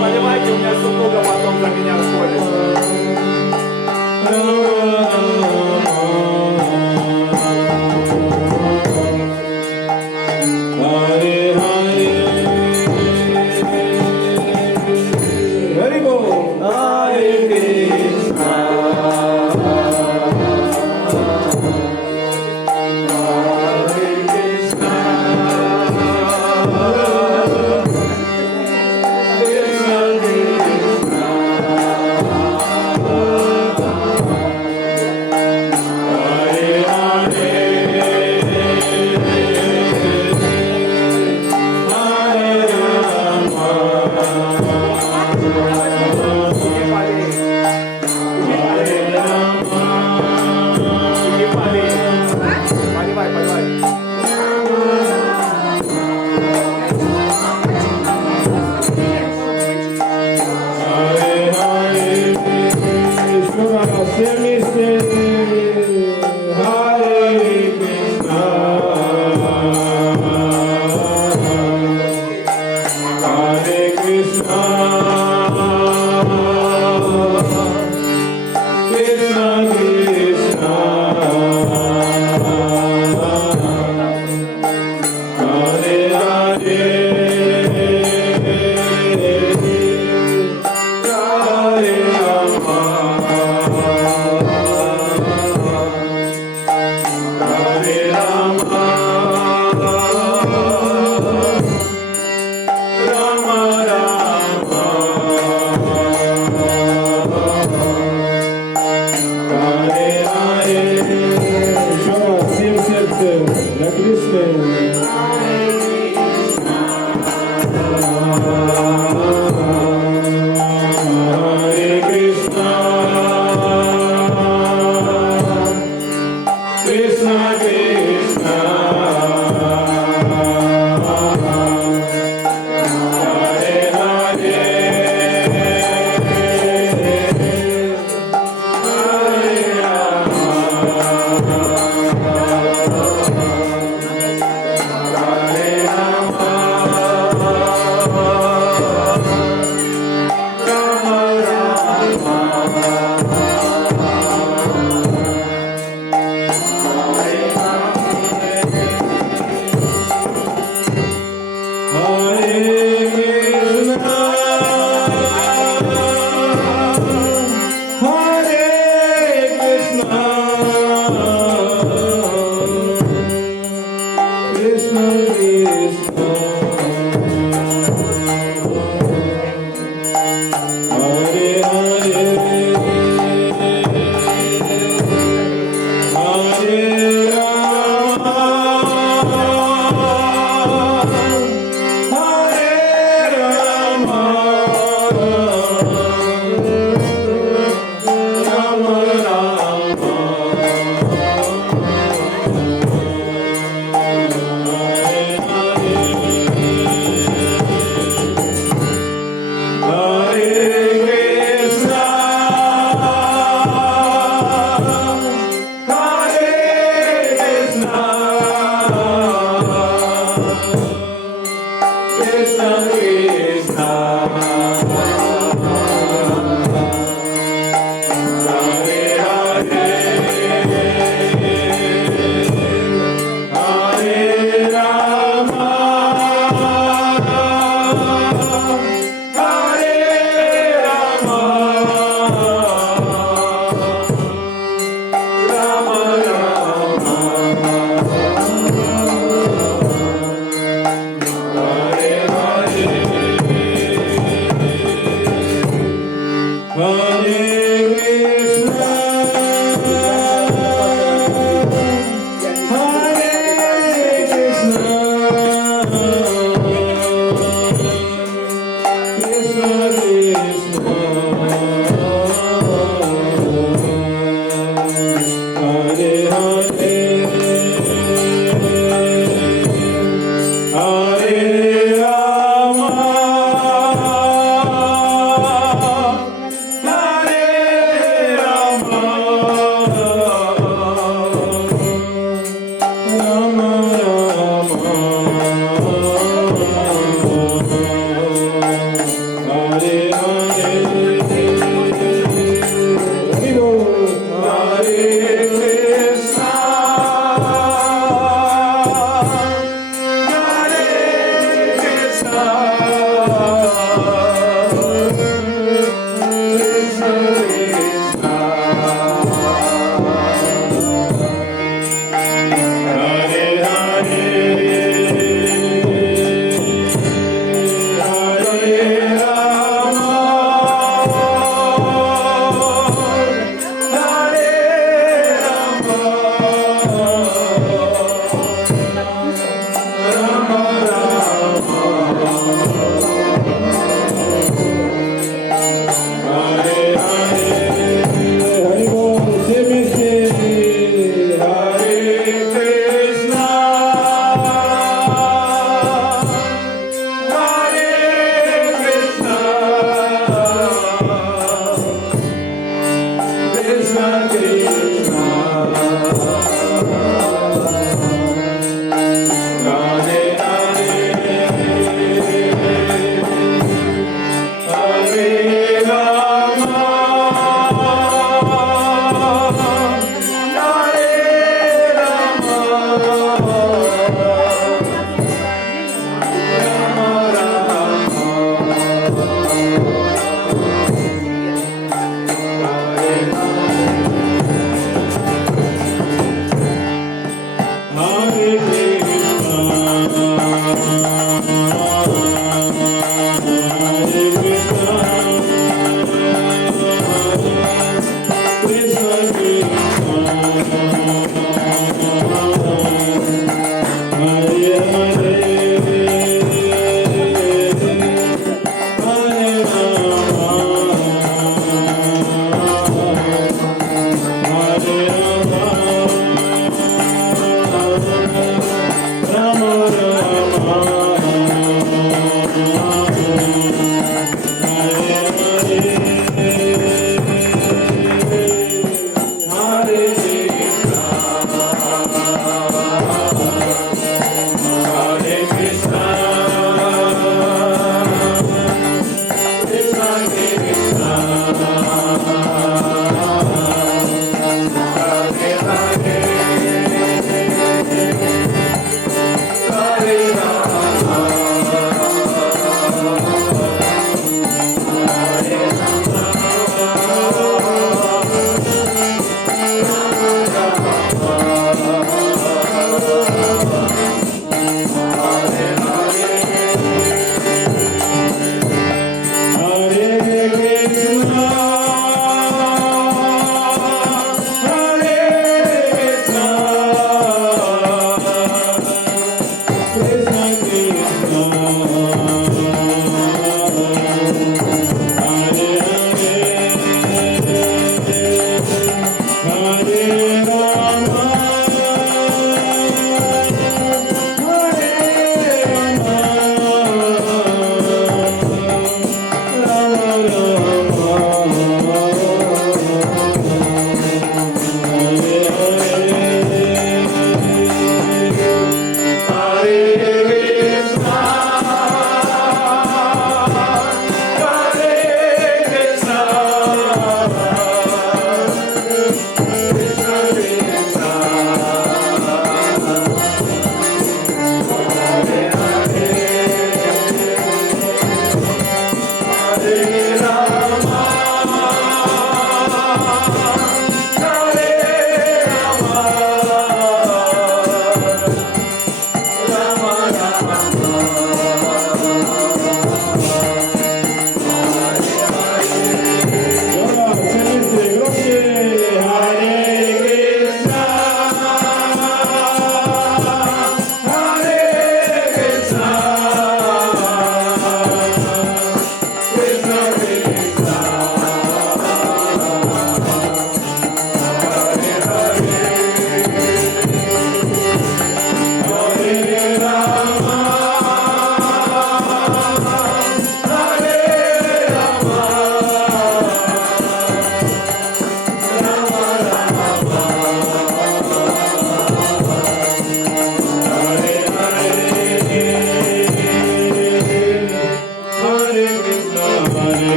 Понимаете, у меня супруга потом за меня расходится.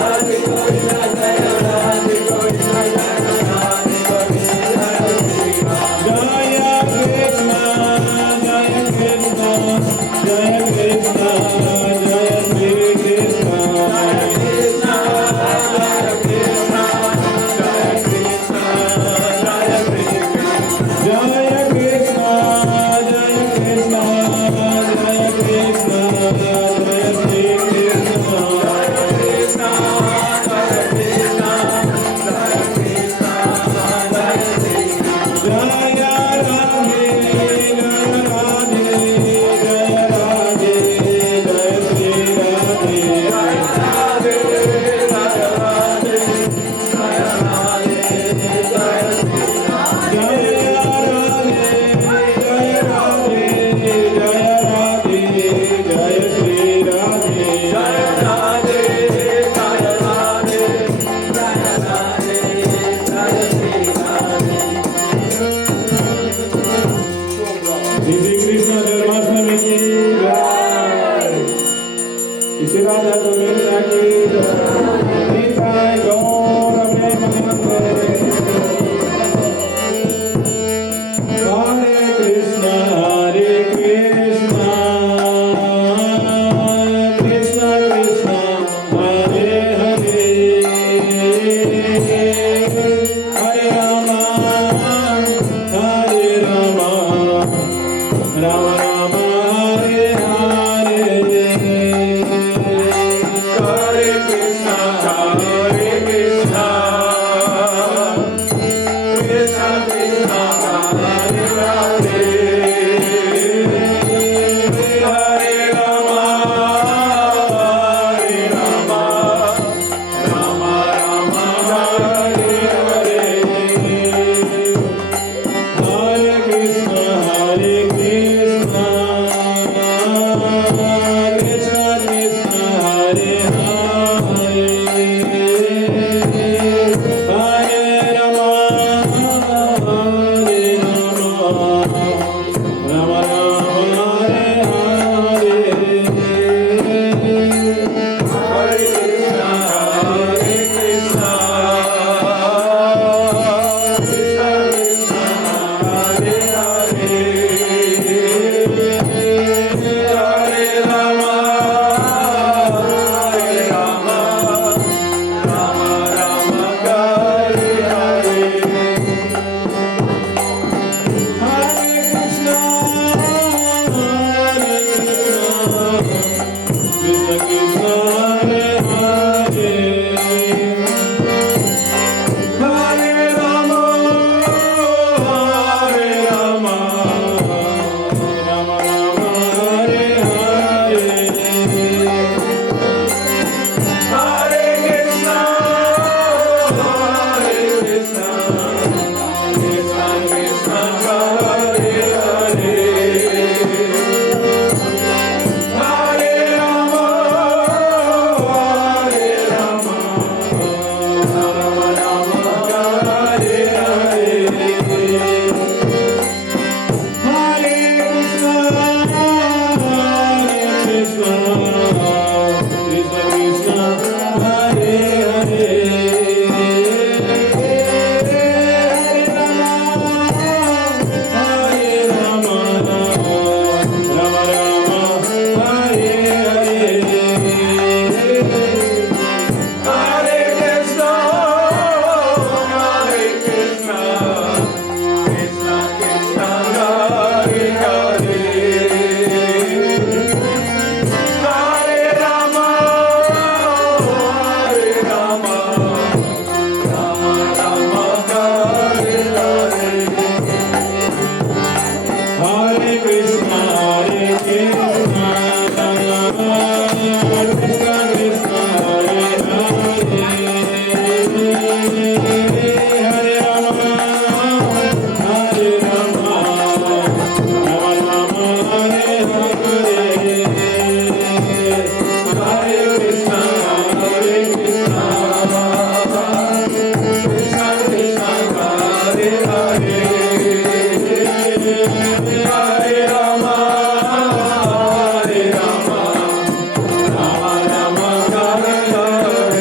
Hare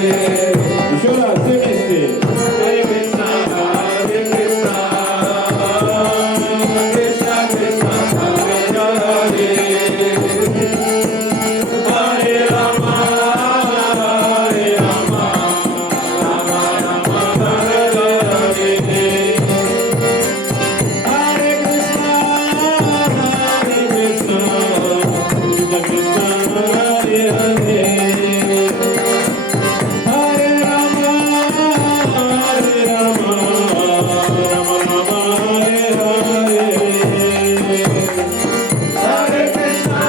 Еще раз, все вместе. Hare Krishna, Hare Krishna, Krishna Krishna, Hare Hare, Hare Rama, Hare Rama, Rama Rama, Hare Hare. Hare Krishna, Hare Krishna, Krishna Krishna, Hare Hare. Hare Rama, Hare Rama, Rama Rama, Hare Hare. Hare Krishna,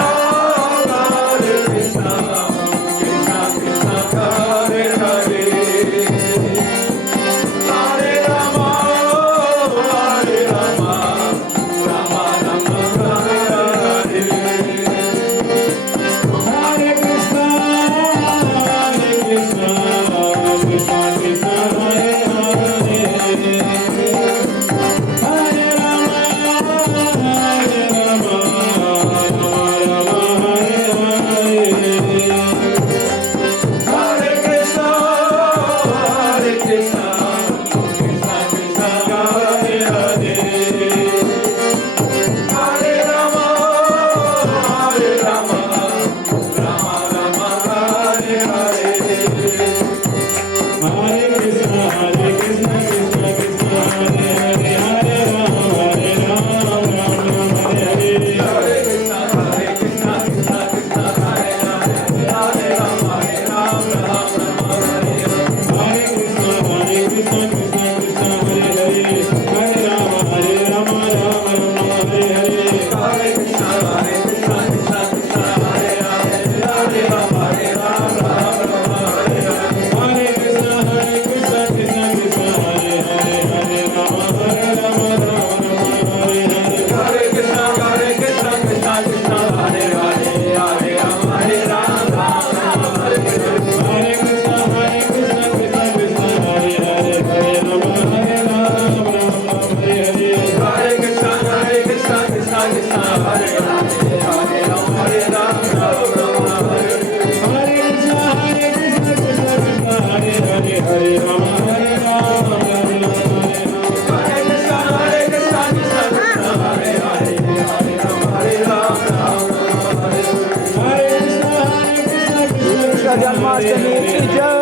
Hare Krishna, Krishna Krishna, Hare Hare, Hare Rama, Hare Rama, Rama Rama, Hare Hare. Hare Krishna, Hare Krishna, Krishna Krishna, Hare Hare. Hare Rama, Hare Rama, Rama Rama, Hare Hare. Hare Krishna, Hare Krishna, Krishna Krishna, Hare Hare, Hare Rama, Hare Rama, Rama Rama, Hare Hare. Hare Krishna, Hare Krishna, Krishna Krishna, Hare Hare. Hare Rama, Hare Rama, Rama Rama, Hare Hare. Hare Krishna, Hare Krishna, Krishna Krishna, Hare Hare, Hare Rama, Hare Rama, Rama Rama, Hare Hare. Hare Krishna, Hare Krishna, Krishna Krishna, Hare Hare. Hare Rama, Hare Rama, Rama Rama, Hare Hare. Hare Krishna, Hare Krishna, Krishna Krishna, Hare Hare, Hare Rama, Hare Rama, Rama Rama, Hare Hare. Hare Krishna, Hare Krishna, Krishna Krishna, Hare Hare. Hare Rama, Hare Rama, Rama Rama, Hare Hare. Hare Krishna, Hare Krishna, Krishna Krishna, Hare Hare, Hare Rama, Hare Rama, Rama Rama, Hare Hare. Hare Krishna, Hare Krishna, Krishna Krishna, Hare Hare. Hare Rama, Hare Rama, Rama Rama, Hare Hare. Hare Krishna, Hare Krishna, Krishna Krishna, Hare Hare, Hare Rama, Hare Rama, Rama Rama, Hare Hare. Hare Krishna, Hare Krishna, Krishna Krishna, Hare Hare. Hare Rama, Hare Rama, Rama Rama, Hare Hare. Hare Krishna, Hare Krishna, Krishna Krishna, Hare Hare, Hare Rama, Hare Rama, Rama Rama, Hare Hare. Hare Krishna, Hare Krishna, Krishna Krishna, Krishna Janmashtami की जय।